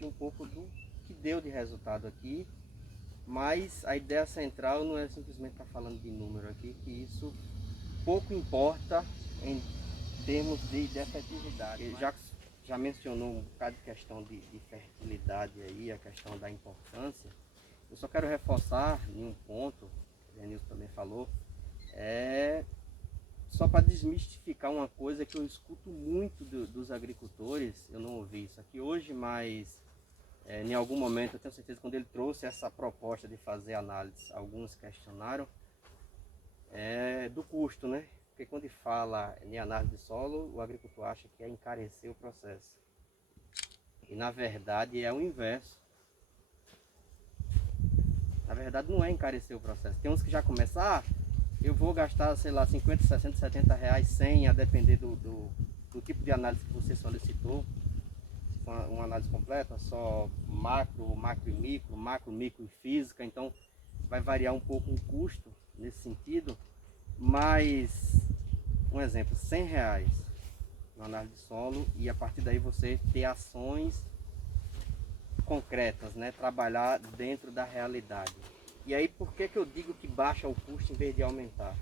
discutir um pouco do que deu de resultado aqui, mas a ideia central não é simplesmente estar falando de número aqui, que isso pouco importa em termos de efetividade. Já mencionou um bocado de questão de fertilidade aí, a questão da importância. Eu só quero reforçar em um ponto, que o Denilson também falou, só para desmistificar uma coisa que eu escuto muito dos agricultores. Eu não ouvi isso aqui hoje, mas em algum momento, eu tenho certeza que quando ele trouxe essa proposta de fazer análise, alguns questionaram, do custo, né? Porque quando ele fala em análise de solo, o agricultor acha que é encarecer o processo. E na verdade é o inverso. Na verdade não é encarecer o processo. Tem uns que já começam, eu vou gastar, sei lá, 50, 60, 70 reais, 100, a depender do tipo de análise que você solicitou. Se for uma análise completa, só macro, macro e micro, macro, micro e física, então vai variar um pouco o custo nesse sentido. Mas, um exemplo, 100 reais na análise de solo, e a partir daí você ter ações concretas, né? Trabalhar dentro da realidade. E aí, por que eu digo que baixa o custo em vez de aumentar?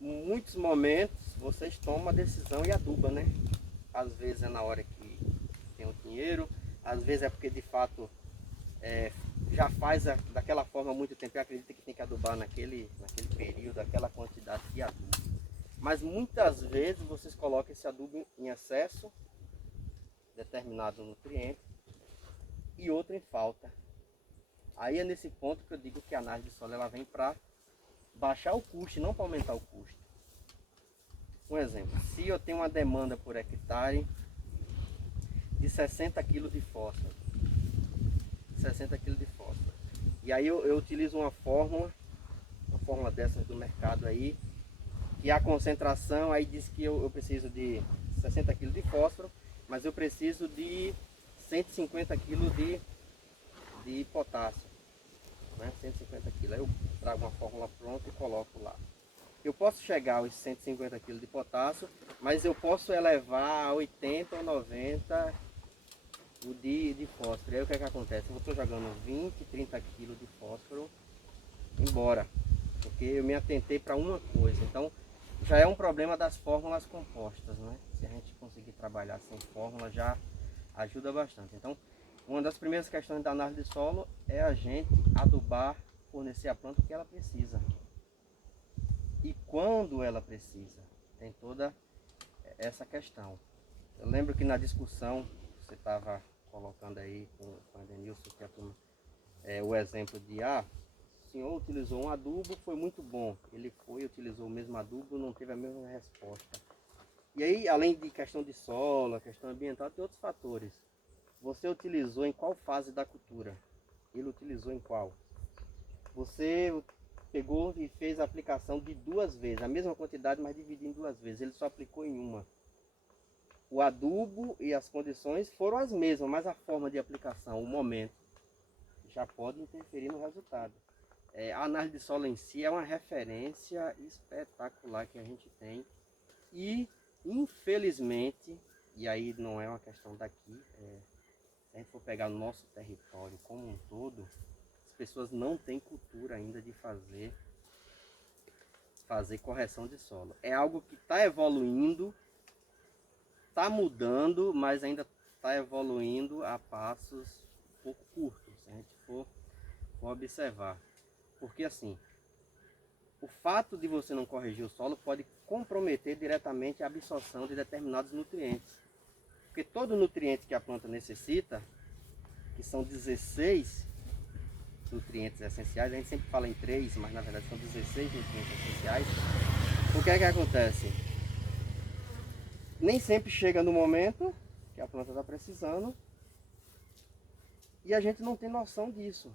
Em muitos momentos vocês tomam a decisão e aduba, né? Às vezes é na hora que tem o dinheiro, às vezes é porque de fato já faz daquela forma há muito tempo e acredita que tem que adubar naquele período, aquela quantidade de adubo. Mas muitas vezes vocês colocam esse adubo em excesso, determinado nutriente, e outro em falta. Aí é nesse ponto que eu digo que a análise de solo ela vem para baixar o custo e não para aumentar o custo. Um exemplo, se eu tenho uma demanda por hectare de 60 kg de fósforo, 60 kg de fósforo, e aí eu utilizo uma fórmula dessas do mercado aí, que a concentração aí diz que eu preciso de 60 kg de fósforo, mas eu preciso de 150 kg de potássio, né? 150 kg. Aí eu trago uma fórmula pronta e coloco lá. Eu posso chegar aos 150 kg de potássio, mas eu posso elevar a 80 ou 90 o de fósforo. Aí o que é que acontece? Eu estou jogando 20, 30 kg de fósforo embora, porque eu me atentei para uma coisa. Então já é um problema das fórmulas compostas, né? Se a gente conseguir trabalhar sem fórmula já ajuda bastante. Então uma das primeiras questões da análise de solo é a gente adubar, fornecer a planta o que ela precisa e quando ela precisa. Tem toda essa questão. Eu lembro que na discussão você estava colocando aí com a Denilson, que a turma, o exemplo de o senhor utilizou um adubo, foi muito bom. Ele utilizou o mesmo adubo, não teve a mesma resposta. E aí, além de questão de solo, a questão ambiental, tem outros fatores. Você utilizou em qual fase da cultura? Ele utilizou em qual? Você pegou e fez a aplicação de 2 vezes, a mesma quantidade, mas dividindo em 2 vezes. Ele só aplicou em uma. O adubo e as condições foram as mesmas, mas a forma de aplicação, o momento, já pode interferir no resultado. A análise de solo em si é uma referência espetacular que a gente tem e, infelizmente, e aí não é uma questão daqui, se a gente for pegar o nosso território como um todo, as pessoas não têm cultura ainda de fazer correção de solo. É algo que está evoluindo, está mudando, mas ainda está evoluindo a passos um pouco curtos, se a gente for observar. Porque assim, o fato de você não corrigir o solo pode comprometer diretamente a absorção de determinados nutrientes. Porque todo nutriente que a planta necessita, que são 16 nutrientes essenciais, a gente sempre fala em 3, mas na verdade são 16 nutrientes essenciais. O que é que acontece? Nem sempre chega no momento que a planta está precisando e a gente não tem noção disso.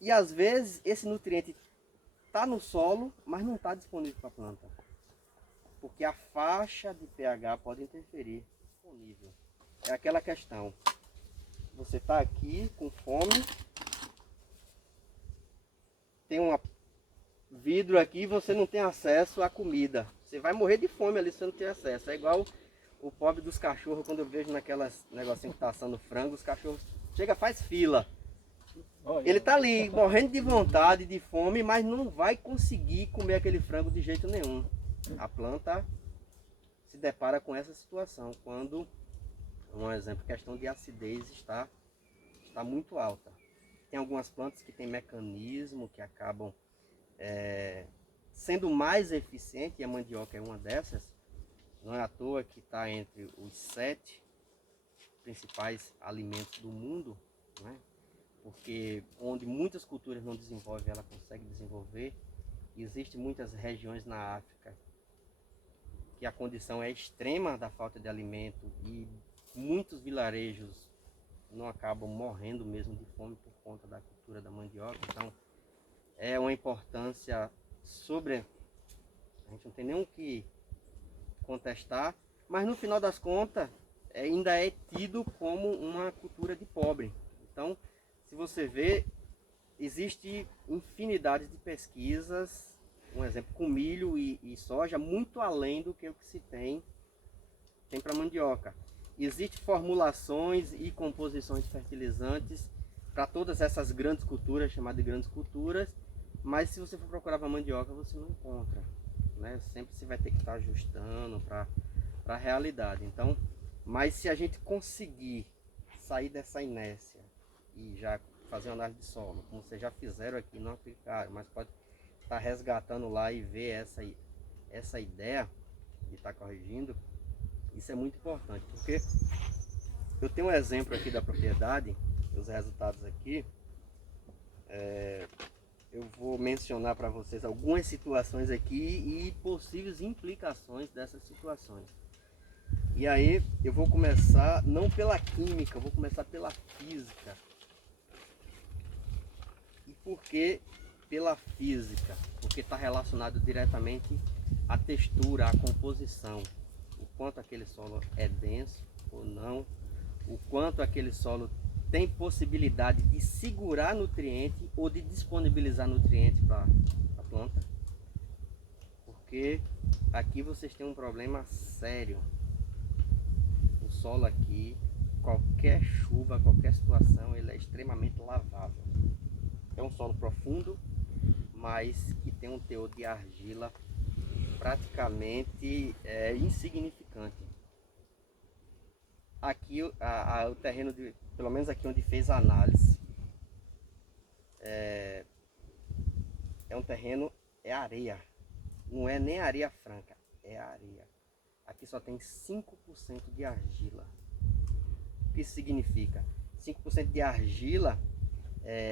E às vezes esse nutriente está no solo, mas não está disponível para a planta. Porque a faixa de pH pode interferir. Disponível. É aquela questão. Você está aqui com fome, tem um vidro aqui e você não tem acesso à comida. Você vai morrer de fome ali se você não tem acesso. É igual o pobre dos cachorros, quando eu vejo naquelas negocinho que tá assando frango, os cachorros chega, faz fila. Ele tá ali morrendo de vontade, de fome, mas não vai conseguir comer aquele frango de jeito nenhum. A planta se depara com essa situação quando, um exemplo, a questão de acidez está muito alta. Tem algumas plantas que têm mecanismo que acabam sendo mais eficiente, e a mandioca é uma dessas. Não é à toa que está entre os 7 principais alimentos do mundo, né? Porque onde muitas culturas não desenvolvem, ela consegue desenvolver. Existem muitas regiões na África que a condição é extrema da falta de alimento e muitos vilarejos não acabam morrendo mesmo de fome por conta da cultura da mandioca. Então é uma importância sobre, a gente não tem nem o que contestar, mas no final das contas ainda é tido como uma cultura de pobre. Então, se você vê, existe infinidade de pesquisas, um exemplo, com milho e soja, muito além do que o que se tem para mandioca. Existem formulações e composições de fertilizantes para todas essas grandes culturas, chamadas de grandes culturas, mas se você for procurar para mandioca, você não encontra, né? Sempre você vai ter que estar ajustando para a realidade. Então, mas se a gente conseguir sair dessa inércia e já fazer uma análise de solo, como vocês já fizeram aqui, não aplicaram, mas pode estar resgatando lá e ver essa ideia de estar corrigindo, isso é muito importante, porque eu tenho um exemplo aqui da propriedade, os resultados aqui, eu vou mencionar para vocês algumas situações aqui e possíveis implicações dessas situações. E aí eu vou começar não pela química, eu vou começar pela física. E por que pela física? Porque está relacionado diretamente à textura, à composição. O quanto aquele solo é denso ou não, o quanto aquele solo tem possibilidade de segurar nutriente ou de disponibilizar nutriente para a planta. Porque aqui vocês têm um problema sério. O solo aqui, qualquer chuva, qualquer situação, ele é extremamente lavável. É um solo profundo, mas que tem um teor de argila praticamente insignificante. Aqui o terreno, pelo menos aqui onde fez a análise, é um terreno, é areia, não é nem areia franca, é areia. Aqui só tem 5% de argila. O que isso significa? 5% de argila,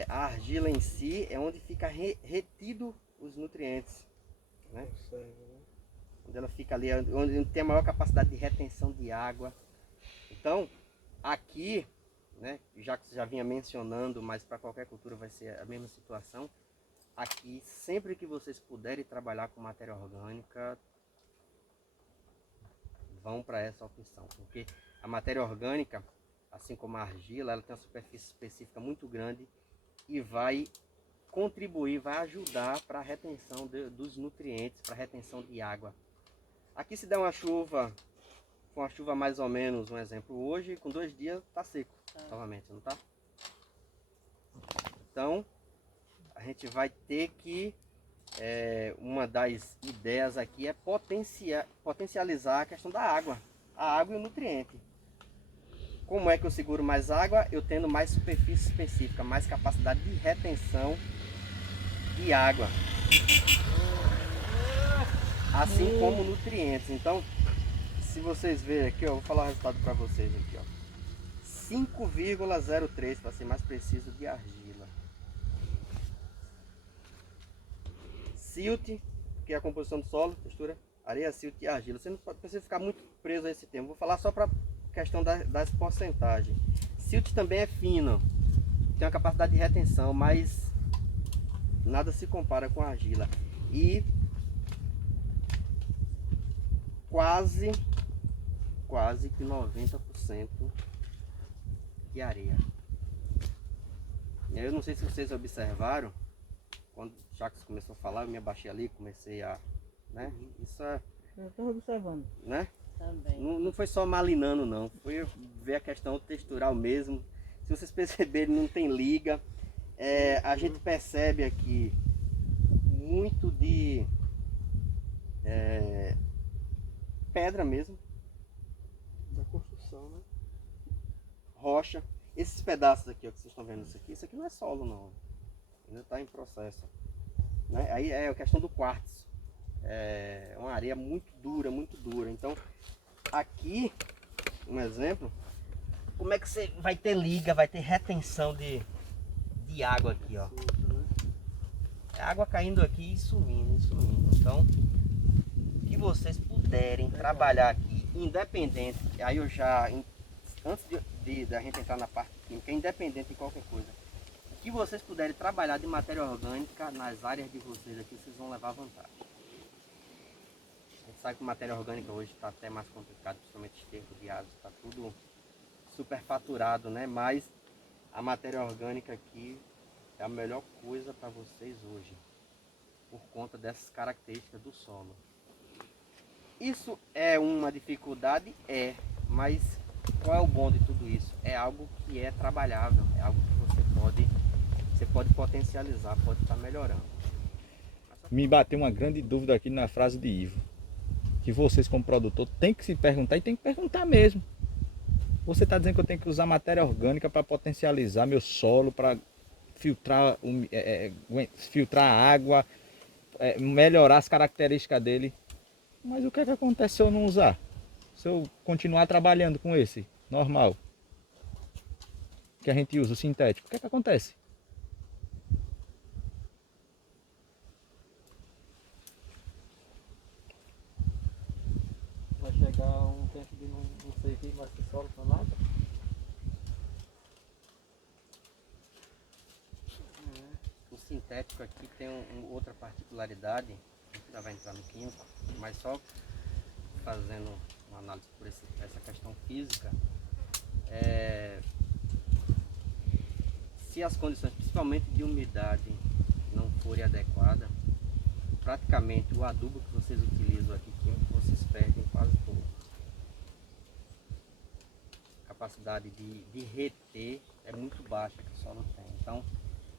a argila em si é onde fica retido os nutrientes, né? Onde ela fica ali, onde tem a maior capacidade de retenção de água. Então, aqui, né, já que você já vinha mencionando, mas para qualquer cultura vai ser a mesma situação. Aqui, sempre que vocês puderem trabalhar com matéria orgânica, vão para essa opção, porque a matéria orgânica, assim como a argila, ela tem uma superfície específica muito grande e vai contribuir, vai ajudar para a retenção dos nutrientes, para a retenção de água. Aqui se der uma chuva mais ou menos, um exemplo, hoje com 2 dias está seco novamente, não está? Então a gente vai ter que, uma das ideias aqui é potencializar a questão da água, a água e o nutriente. Como é que eu seguro mais água? Eu tendo mais superfície específica, mais capacidade de retenção de água, assim como nutrientes. Então, se vocês verem aqui, ó, vou falar o resultado para vocês aqui, ó. 5,03 para ser mais preciso de argila. Silt, que é a composição do solo, textura, areia, silt e argila. Você não precisa ficar muito preso a esse termo. Vou falar só para questão das porcentagens. Silt também é fino, tem uma capacidade de retenção, mas nada se compara com a argila. E quase que 90% de areia. Eu não sei se vocês observaram, quando o Jacques começou a falar, eu me abaixei ali, comecei a, né? Isso é... Eu estou observando. Né? Também. Não foi só malinando não, foi ver a questão textural mesmo. Se vocês perceberem, não tem liga. A gente percebe aqui muito de pedra mesmo. Da construção, né? Rocha. Esses pedaços aqui, ó, que vocês estão vendo isso aqui não é solo não. Ainda está em processo. Né? Aí é a questão do quartzo. É uma areia muito dura, muito dura. Então, aqui, um exemplo, como é que você vai ter liga, vai ter retenção de água aqui, ó. É água caindo aqui e sumindo, e sumindo. Então, que vocês puderem trabalhar aqui, independente, aí eu já, antes da gente entrar na parte química, independente de qualquer coisa, que vocês puderem trabalhar de matéria orgânica nas áreas de vocês aqui, vocês vão levar vantagem. A gente sabe que matéria orgânica hoje está até mais complicado, principalmente esterco de árvores, está tudo superfaturado, né? Mas a matéria orgânica aqui é a melhor coisa para vocês hoje, por conta dessas características do solo. Isso é uma dificuldade? Mas qual é o bom de tudo isso? É algo que é trabalhável, é algo que você pode potencializar, pode estar melhorando. Me bateu uma grande dúvida aqui na frase de Ivo, que vocês como produtor tem que se perguntar, e tem que perguntar mesmo. Você está dizendo que eu tenho que usar matéria orgânica para potencializar meu solo, para filtrar, filtrar a água, melhorar as características dele. Mas o que é que acontece se eu não usar? Se eu continuar trabalhando com esse normal, que a gente usa, o sintético, o que é que acontece? Vai chegar um tempo de não servir mais esse solo para nada. O sintético aqui tem outra particularidade, a gente já vai entrar no químico, mas só fazendo uma análise por essa questão física, se as condições, principalmente de umidade, não forem adequadas, praticamente o adubo que vocês utilizam aqui, vocês perdem quase todo. A capacidade de reter é muito baixa que o solo tem. Então,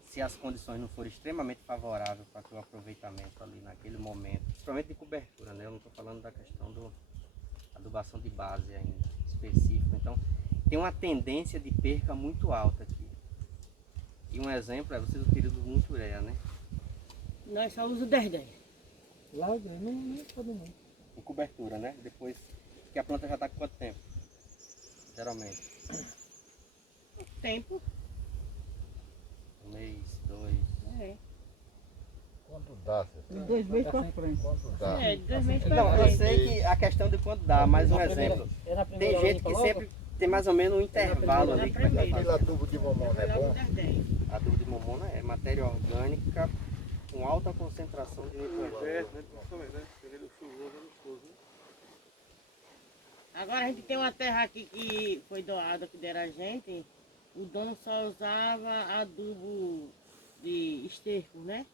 se as condições não forem extremamente favoráveis para o aproveitamento ali naquele momento, principalmente de cobertura, né? Eu não estou falando da questão da adubação de base ainda, específica. Então, tem uma tendência de perca muito alta aqui. E um exemplo é, vocês utilizam muito ureia, né? Nós só usamos 10-10. Lá não pode não. Em cobertura, né? Depois que a planta já está com quanto tempo? Geralmente. Tempo. Um mês, 2. É. Quanto dá, César? 2 meses pra Quanto dá? É, 2 meses pra Não, eu frente. sei que a questão de quanto dá, mas um exemplo. Tem gente que sempre tem mais ou menos um intervalo ali que vai estar Aquele fazendo. adubo de mamona é bom? Adubo de mamona é matéria orgânica com alta concentração de nitrogênio. Né? Principalmente, né? Período chuvoso é gostoso, né? Agora a gente tem uma terra aqui que foi doada, que deram a gente. O dono só usava adubo de esterco, né?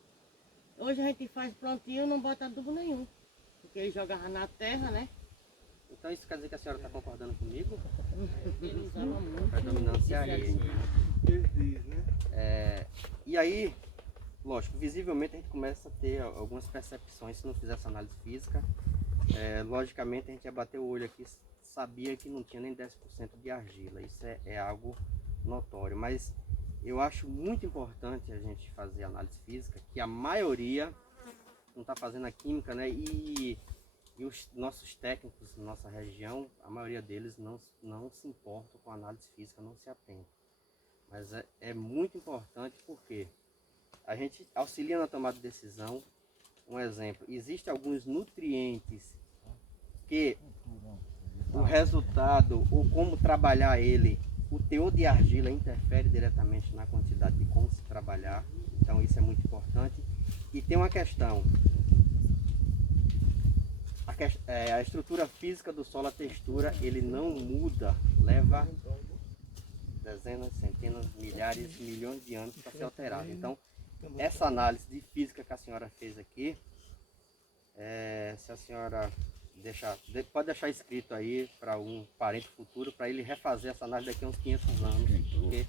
Hoje a gente faz prontinho e não bota adubo nenhum. Porque ele jogava na terra, né? Então isso quer dizer que a senhora está concordando comigo? Ele usava muito. Predominância areia. Eles dizem, né? E aí, lógico, visivelmente a gente começa a ter algumas percepções se não fizer essa análise física. Logicamente a gente ia bater o olho aqui, sabia que não tinha nem 10% de argila. Isso é algo notório, mas eu acho muito importante a gente fazer análise física, que a maioria não está fazendo a química, né? E os nossos técnicos na nossa região, a maioria deles não se importam com a análise física, não se atentam. Mas é muito importante porque a gente auxilia na tomada de decisão. Um exemplo, existem alguns nutrientes que o resultado ou como trabalhar ele, o teor de argila interfere diretamente na quantidade de como se trabalhar. Então isso é muito importante. E tem uma questão, a estrutura física do solo, a textura, ele não muda, leva dezenas, centenas, milhares, milhões de anos para ser alterado. Então essa análise de física que a senhora fez aqui, se a senhora Pode deixar escrito aí para um parente futuro, para ele refazer essa análise daqui a uns 500 anos, porque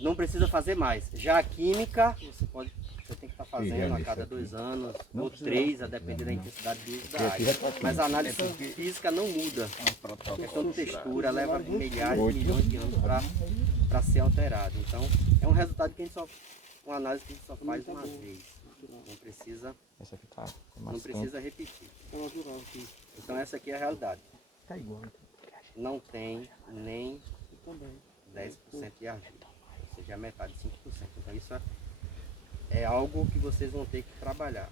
não precisa fazer mais. Já a química, você tem que estar fazendo a cada 2 anos, ou 3, a depender da intensidade do uso da água. Mas a análise física não muda. A questão de textura leva milhares de milhões de anos para ser alterado. Então, é um resultado que uma análise que a gente só faz uma vez. Não precisa, Essa aqui tá não precisa repetir. Então essa aqui é a realidade. Tá igual. Não tem nem 10% de argila, ou seja, a metade, 5%. Então isso é algo que vocês vão ter que trabalhar.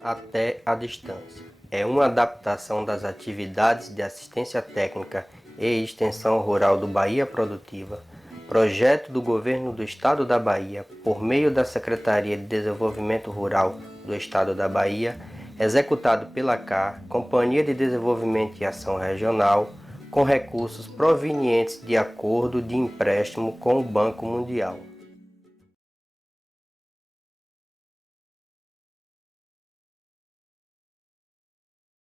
Até a distância. É uma adaptação das atividades de assistência técnica e extensão rural do Bahia Produtiva, projeto do Governo do Estado da Bahia, por meio da Secretaria de Desenvolvimento Rural do Estado da Bahia, executado pela CAR, Companhia de Desenvolvimento e Ação Regional, com recursos provenientes de acordo de empréstimo com o Banco Mundial.